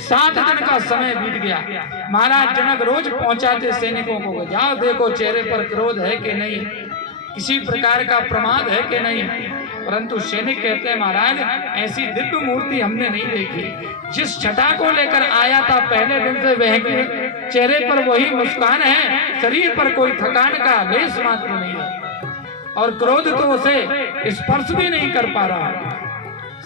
7 दिन का समय बीत गया। महाराज जनक रोज पहुंचाते सैनिकों को, जाओ देखो चेहरे पर क्रोध है कि नहीं, किसी प्रकार का प्रमाद है कि नहीं। परंतु सैनिक कहते हैं महाराज ऐसी दिव्य मूर्ति हमने नहीं देखी। जिस छटा को लेकर आया था पहले दिन से वह के चेहरे पर वही मुस्कान है, शरीर पर कोई थकान का लेस मात्र नहीं है, और क्रोध तो उसे स्पर्श भी नहीं कर पा रहा।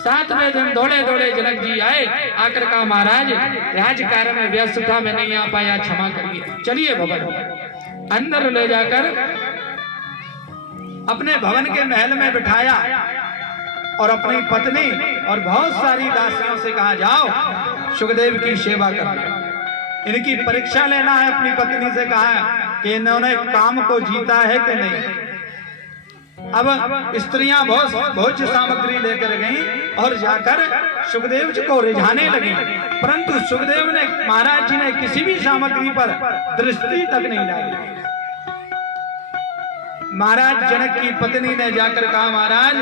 7वें दिन दौड़े दौड़े जनक जी आए, आकर कहा महाराज राज कार्य में व्यस्त था, मैं नहीं आ पाया, क्षमा करिए। चलिए भवन। अंदर ले जाकर अपने भवन के महल में बिठाया और अपनी पत्नी और बहुत सारी दासियों से कहा जाओ सुखदेव की सेवा करना, इनकी परीक्षा लेना है। अपनी पत्नी से कहा कि इन्होंने काम को जीता है कि नहीं। अब स्त्रियां बहुत भोज्य सामग्री लेकर गईं और जाकर सुखदेव जी को रिझाने लगी, परंतु सुखदेव ने महाराज जी ने किसी भी सामग्री पर दृष्टि तक नहीं डाली। महाराज जनक की पत्नी ने जाकर कहा महाराज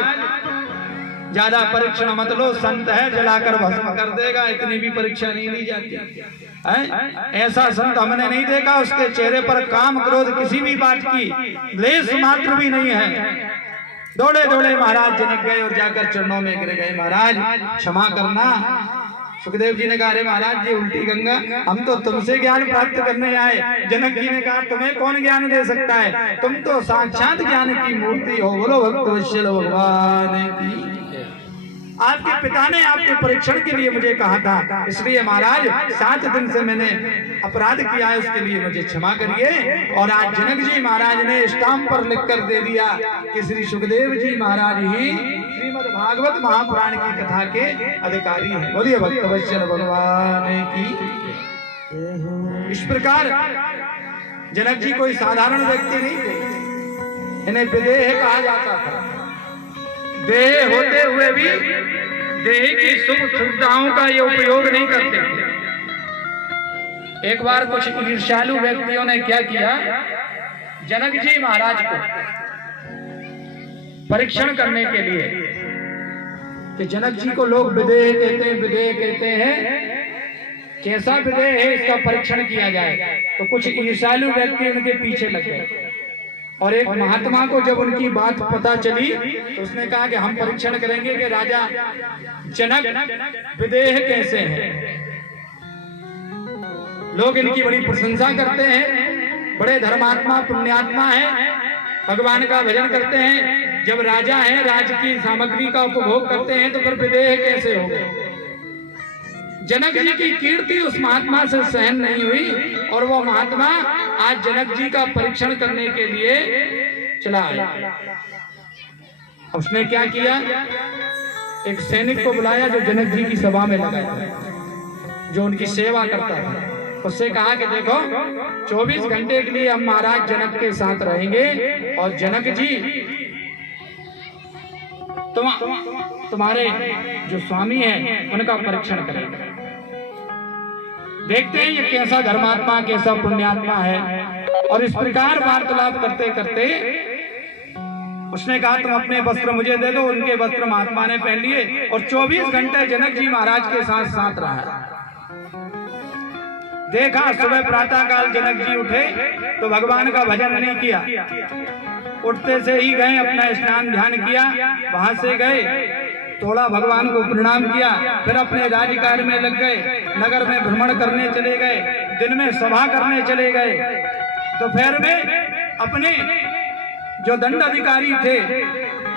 ज्यादा परीक्षण मत लो, संत है जलाकर भस्म कर देगा, इतनी भी परीक्षा नहीं ली जाती है। ऐसा संत हमने नहीं देखा, उसके चेहरे पर काम क्रोध किसी भी बात की लेस मात्र भी नहीं है। दौड़े दौड़े महाराज जनक गए और जाकर चरणों में गिर गए, महाराज क्षमा करना। सुखदेव जी ने कहा अरे महाराज जी उल्टी गंगा, हम तो तुमसे ज्ञान प्राप्त करने आए। जनक जी ने कहा तुम्हें कौन ज्ञान दे सकता है, तुम तो साक्षात ज्ञान की मूर्ति हो। बोलो भक्त वत्सल भगवान की। आपके पिता ने आपके परीक्षण के लिए मुझे कहा था, इसलिए महाराज 7 दिन से मैंने अपराध किया है, उसके लिए मुझे क्षमा करिए। और आज जनक जी महाराज ने स्टाम्प पर लिखकर दे दिया कि श्री सुखदेव जी महाराज ही श्रीमद् भागवत महापुराण की कथा के अधिकारी हैं। बोलिए भक्त वत्सल भगवान की। इस प्रकार जनक जी कोई साधारण व्यक्ति नहीं थे, इन्हें विदेह कहा जाता था। देह होते हुए भी देह की सुख सुविधाओं का ये उपयोग नहीं करते थे। एक बार कुछ ईर्ष्यालु व्यक्तियों ने क्या किया, जनक जी महाराज को परीक्षण करने के लिए कि जनक जी को लोग विदेह कहते हैं, विदेह कहते हैं, कैसा विदेह है इसका परीक्षण किया जाए। तो कुछ ईर्ष्यालु व्यक्ति उनके पीछे लग गए और एक महात्मा को जब उनकी बात पता चली तो उसने कहा कि हम परीक्षण करेंगे कि राजा जनक विदेह कैसे हैं। लोग इनकी बड़ी प्रशंसा करते हैं, बड़े धर्मात्मा पुण्यात्मा हैं, भगवान का भजन करते हैं। जब राजा हैं, राज की सामग्री का उपभोग करते हैं, तो फिर विदेह कैसे हो गए। जनक जी की कीर्ति उस महात्मा से सहन नहीं हुई और वो महात्मा आज जनक जी का परीक्षण करने के लिए चला आया। उसने क्या किया, एक सैनिक को बुलाया जो जनक जी की सभा में लगाया, जो उनकी सेवा करता था। उससे कहा कि देखो 24 घंटे के लिए हम महाराज जनक के साथ रहेंगे और जनक जी तुम्हारे जो स्वामी हैं उनका परीक्षण करेंगे। देखते हैं ये कैसा धर्मात्मा कैसा पुण्यात्मा है। और इस प्रकार वार्तालाप करते करते उसने कहा तुम अपने वस्त्र मुझे दे दो। उनके वस्त्र महात्मा ने पहन लिए और 24 घंटे जनक जी महाराज के साथ साथ रहा। देखा सुबह प्रातः काल जनक जी उठे तो भगवान का भजन नहीं किया, उठते से ही गए अपना स्नान ध्यान किया, वहां से गए थोड़ा भगवान को प्रणाम किया, फिर अपने राज्य कार्य में लग गए, नगर में भ्रमण करने चले गए, दिन में सभा करने चले गए। दोपहर में अपने जो दंड अधिकारी थे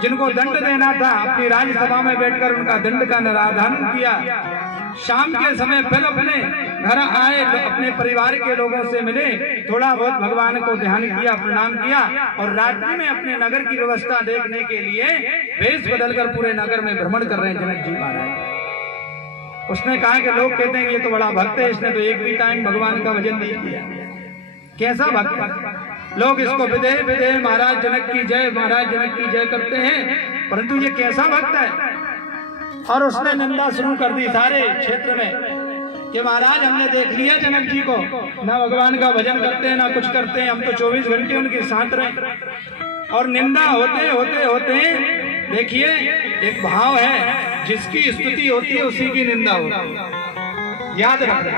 जिनको दंड देना था अपनी राज्यसभा में बैठकर उनका दंड का निराधान किया। शाम के समय फिर अपने घर आए तो अपने परिवार के लोगों से मिले, थोड़ा बहुत भगवान को ध्यान किया, प्रणाम किया और रात्रि में अपने नगर की व्यवस्था देखने के लिए वेश बदलकर पूरे नगर में भ्रमण कर रहे हैं जनक जी महाराज। उसने कहा कि लोग कहते हैं ये तो बड़ा भक्त है, इसने तो एक भी टाइम भगवान का भजन नहीं किया। कैसा भक्त, लोग इसको विदेह विदेह महाराज जनक की जय महाराज जनक की जय करते हैं, परंतु ये कैसा भक्त है। और उसने निंदा शुरू कर दी सारे क्षेत्र में कि महाराज हमने देख लिया जनक जी को, ना भगवान का भजन करते हैं ना कुछ करते हैं, हम तो 24 घंटे उनके साथ रहे। और निंदा होते होते होते देखिए एक भाव है, जिसकी स्तुति होती है उसी की निंदा होती है। याद रखना,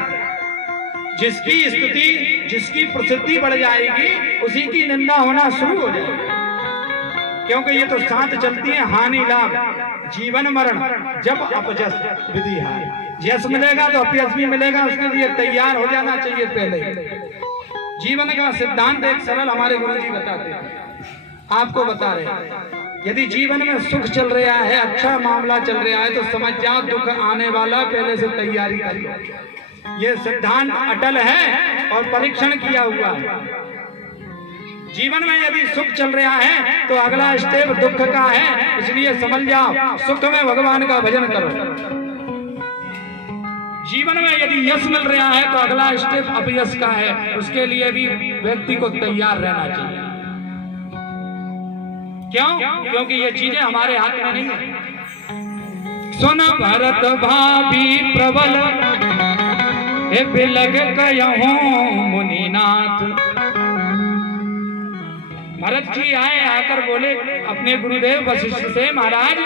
जिसकी स्तुति, जिसकी प्रसिद्धि बढ़ जाएगी उसी की निंदा होना शुरू हो जाएगी, क्योंकि ये तो साथ चलती है हानि लाभ, जीवन मरण, जब अपजस विधि हार। यश मिलेगा तो अपयश भी मिलेगा, उसके लिए तैयार हो जाना चाहिए पहले। जीवन का सिद्धांत एक सरल हमारे गुरुजी बताते हैं, आपको बता रहे हैं। यदि जीवन में सुख चल रहा है, अच्छा मामला चल रहा है, तो समझ जाओ दुख आने वाला, पहले से तैयारी कर लो। ये सिद्धांत अटल है और परीक्षण किया हुआ है। जीवन में यदि सुख चल रहा है तो अगला स्टेप दुख का है, इसलिए समझ जाओ सुख में भगवान का भजन करो। जीवन में यदि यश मिल रहा है तो अगला स्टेप अपयश का है, उसके लिए भी व्यक्ति को तैयार रहना चाहिए। क्यों? क्योंकि ये चीजें हमारे हाथ में नहीं है। सुन भरत भाभी प्रबल हे बिलग कहूं मुनिनाथ। भरत जी आए, आकर बोले अपने गुरुदेव वशिष्ठ से, महाराज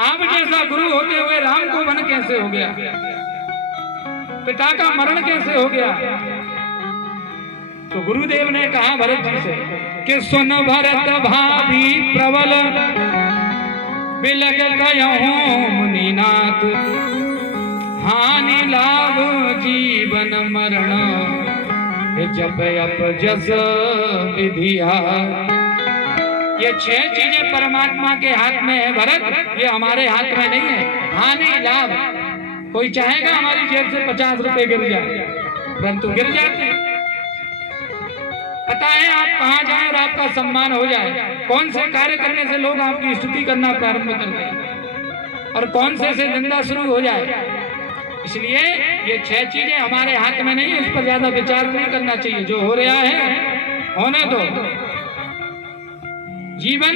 आप जैसा गुरु होते हुए राम को वन कैसे हो गया, पिता का मरण कैसे हो गया? तो गुरुदेव ने कहा भरत जी से कि सुन भरत भाभी प्रबल बिलग कहूं मुनिनाथ। हानि लाभ जीवन मरण जप अपजस विधिया। ये 6 चीजें परमात्मा के हाथ में है भरत, ये हमारे हाथ में नहीं है। हानि लाभ, कोई चाहेगा हमारी जेब से 50 रुपए गिर जाए, परंतु गिर जाते हैं। पता है आप कहाँ जाए और आपका सम्मान हो जाए, कौन से कार्य करने से लोग आपकी स्तुति करना प्रारंभ करते हैं और कौन से निंदा शुरू हो जाए। इसलिए ये 6 चीजें हमारे हाथ में नहीं है, इस पर ज्यादा विचार नहीं करना चाहिए। जो हो रहा है होने दो। जीवन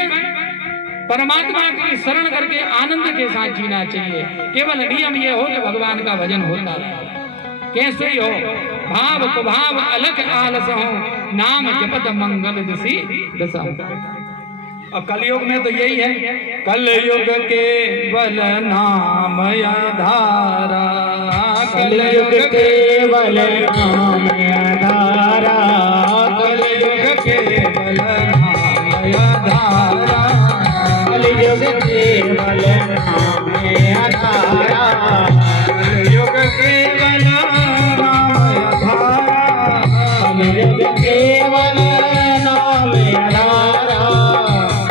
परमात्मा की शरण करके आनंद के साथ जीना चाहिए। केवल नियम ये हो कि भगवान का भजन होता है। कैसे हो? भाव कुभाव अलग आलस हो, नाम जपत मंगल दिसी दशा। और कलयुग में तो यही है, कलयुग केवल नाम आधारा, कलयुग केवल नाम आधारा, कलयुग केवल नाम आधारा, कलयुग केवल नाम आधारा, कलयुग केवल नाम आधारा, कलयुग केवल नाम आधारा,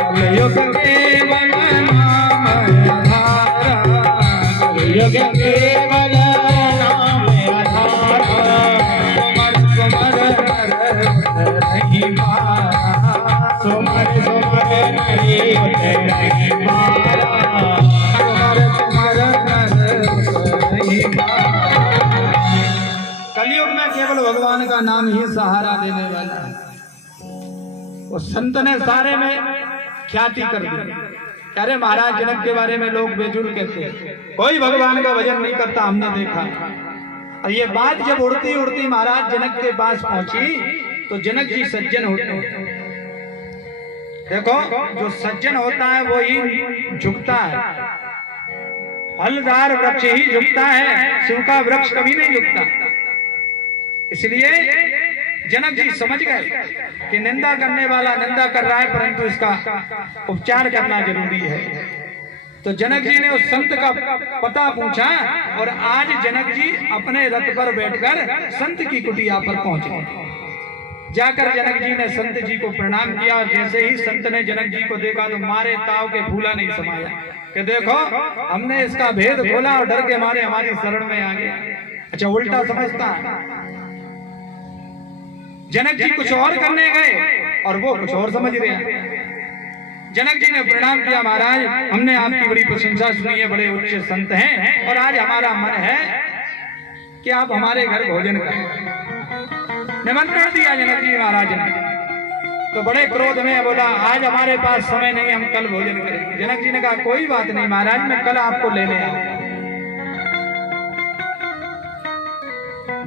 कलयुग केवल नाम आधारा, कलयुग केवल नाम आधारा। नहीं मारा, सुमर सुमर नहीं मारा, सुमर नहीं मारा। कलयुग में केवल भगवान का नाम ही सहारा देने वाला है। वो संत ने सारे में ख्याति कर दी। अरे महाराज जनक के बारे में लोग बेजुल कहते हैं, कोई भगवान का भजन नहीं करता, हमने देखा। और ये बात जब उड़ती उड़ती महाराज जनक के पास पहुंची तो जनक जी सज्जन होते हैं। देखो जो सज्जन होता है वो ही झुकता है, फलदार वृक्ष ही झुकता है, सूखा वृक्ष कभी नहीं झुकता। इसलिए जनक जी समझ गए कि निंदा करने वाला निंदा कर रहा है, परंतु इसका उपचार करना जरूरी है। तो जनक जी ने उस संत का पता पूछा और आज जनक जी अपने रथ पर बैठकर संत की कुटिया पर पहुंचे। जाकर जनक जी ने संत जी को प्रणाम किया और जैसे ही संत ने जनक जी को देखा तो मारे ताव के फूला नहीं समाया कि देखो हमने इसका भेद खोला और डर के मारे हमारी शरण में आ गया। अच्छा, उल्टा समझता है। जनक जी कुछ और करने गए और वो कुछ और समझ रहे हैं। जनक जी ने प्रणाम किया, महाराज हमने आपकी बड़ी प्रशंसा सुनी है, बड़े उच्च संत हैं और आज हमारा मन है कि आप हमारे घर भोजन करें। निमंत्रण दिया जनक जी महाराज ने। तो बड़े क्रोध में बोला आज हमारे पास समय नहीं, हम कल भोजन करेंगे। जनक जी ने कहा कोई बात नहीं महाराज, मैं कल आपको लेने आऊंगा।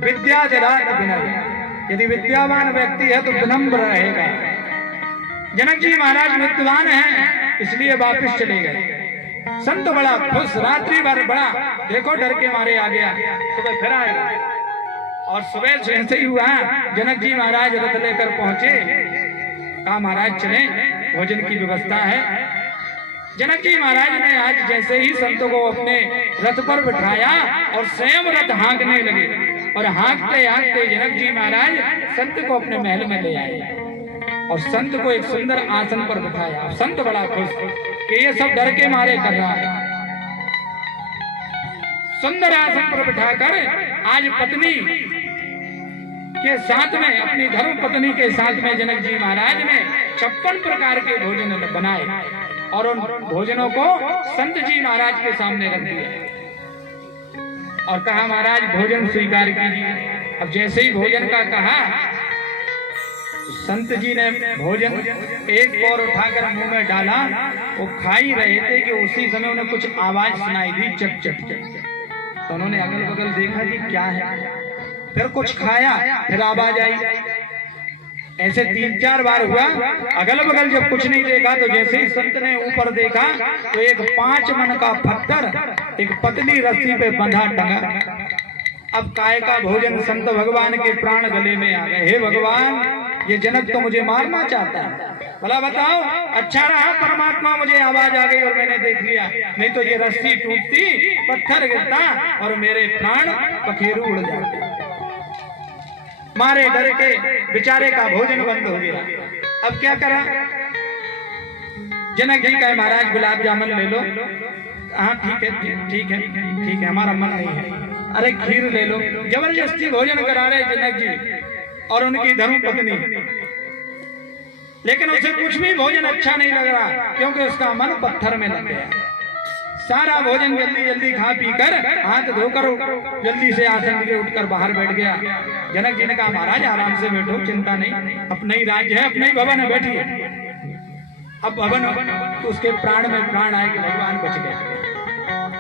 विद्या जरा विनय, यदि विद्यावान व्यक्ति है तो विनम्र रहेगा। जनक जी महाराज विद्वान हैं इसलिए वापस चले गए। संत बड़ा खुश, रात्रि भर बड़ा देखो डर के मारे आ गया, सुबह फिर आएगा। और सुबह जैसे ही हुआ जनक जी महाराज रथ लेकर पहुंचे, कहा महाराज चले, भोजन की व्यवस्था है। जनक जी महाराज ने आज जैसे ही संतों को अपने रथ पर बिठाया और स्वयं रथ हाँकने लगे, और हाँकते हाँकते जनक जी महाराज संत को अपने महल में ले आए और संत को एक सुंदर आसन पर बिठाया। संत बड़ा खुश कि ये सब डर के मारे कर रहा है। सुंदर आसन पर बिठाकर आज पत्नी के साथ में, अपनी धर्म पत्नी के साथ में जनक जी महाराज ने 56 प्रकार के भोजन बनाए और उन भोजनों को संत जी महाराज के सामने रख दिया और कहा महाराज भोजन स्वीकार कीजिए। अब जैसे ही भोजन का कहा, संत जी ने भोजन एक पौर उठाकर मुंह में डाला। वो खा ही रहे थे कि उसी समय उन्हें कुछ आवाज सुनाई दी, चट चट चट। तो उन्होंने अगल बगल देखा कि क्या है, फिर कुछ खाया, फिर आवाज आई। ऐसे 3-4 बार हुआ। अगल बगल जब कुछ नहीं देखा तो जैसे ही संत ने ऊपर देखा तो एक 5 मन का पत्थर एक पतली रस्सी पे बंधा टंगा। अब काय का भोजन, संत भगवान के प्राण गले में आ गए। हे भगवान, ये जनक तो मुझे मारना चाहता है, भला बताओ, अच्छा रहा परमात्मा मुझे आवाज आ गई और मैंने देख लिया, नहीं तो ये रस्सी टूटती, पत्थर गिरता और मेरे प्राण पखेरु उड़ जाते। मारे डर के बेचारे का भोजन बंद हो गया। अब क्या करा? जनक जी का महाराज गुलाब जामुन ले लो। हाँ ठीक है ठीक है ठीक है, हमारा मन नहीं है। अरे खीर ले लो। जबरदस्ती भोजन करा रहे जनक जी और उनकी धर्म पत्नी, लेकिन उसे कुछ भी भोजन अच्छा नहीं लग रहा, क्योंकि उसका मन पत्थर में लग गया। सारा भोजन जल्दी जल्दी खा पी कर हाथ धोकर जल्दी से आसन के उठकर बाहर बैठ गया। जनक जी ने कहा महाराज आराम से बैठो, चिंता नहीं, अपना ही राज्य है, अपने ही भवन है, बैठिए। अब भवन तो उसके प्राण में प्राण आए कि भगवान बच गए।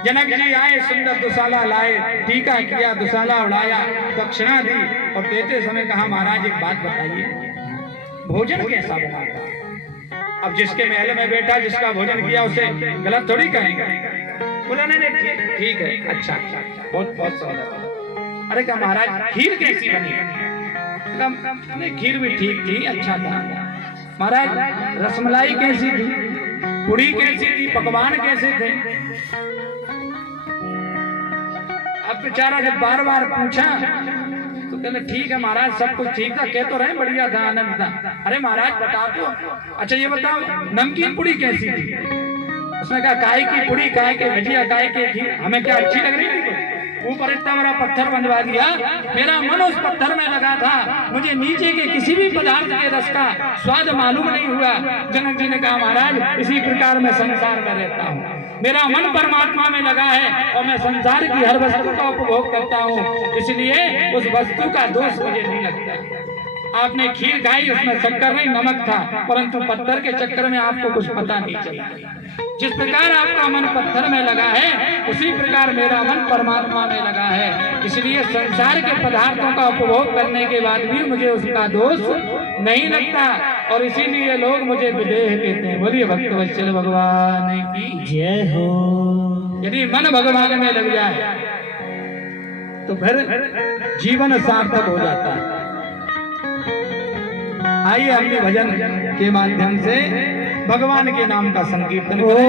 जनक जी आए, सुंदर दुशाला लाए, टीका किया, दुशाला उड़ाया, दक्षिणा दी और देते समय कहा महाराज एक बात बताइए, भोजन कैसा बना था? अब जिसके महल में बैठा, जिसका भोजन किया, उसे गलत थोड़ी कहेंगे। बोला नहीं ठीक है, अच्छा बहुत बहुत स्वागत। अरे क्या महाराज खीर कैसी बनी? नहीं खीर भी ठीक थी, अच्छा था। महाराज रसमलाई कैसी थी, पूड़ी कैसी थी, पकवान कैसे थे? अब बेचारा जब बार बार पूछा तो कहले ठीक है महाराज, सब कुछ ठीक था, कह तो रहे बढ़िया था, आनंद था। अरे महाराज बता दो, अच्छा ये बताओ नमकीन पूड़ी कैसी थी? उसने कहा काय की पूड़ी, काय के भजिया, काय के खीर, हमें क्या अच्छी लग रही थी? ऊपर इतना बड़ा पत्थर बनवा दिया, मेरा मन उस पत्थर में लगा था, मुझे नीचे के किसी भी पदार्थ के रस का स्वाद मालूम नहीं हुआ। जनक जी ने कहा महाराज इसी प्रकार मैं संसार में रहता हूँ, मेरा मन परमात्मा में लगा है और मैं संसार की हर वस्तु का उपभोग करता हूँ, इसलिए उस वस्तु का दोष मुझे नहीं लगता। आपने खीर खाई, उसमें शक्कर नहीं नमक था, परंतु पत्थर के चक्कर में आपको कुछ पता नहीं चला। जिस प्रकार आपका मन पत्थर में लगा है, उसी प्रकार मेरा मन परमात्मा में लगा है, इसलिए संसार के पदार्थों का उपभोग करने के बाद भी मुझे उसका दोष नहीं लगता और इसीलिए लोग मुझे विदेह कहते हैं। बोलिए भक्तवत्सल भगवान की जय हो। यदि मन भगवान में लग जाए तो फिर जीवन सार्थक हो जाता है। आइए अपने भजन के माध्यम से भगवान के नाम का संकीर्तन करें।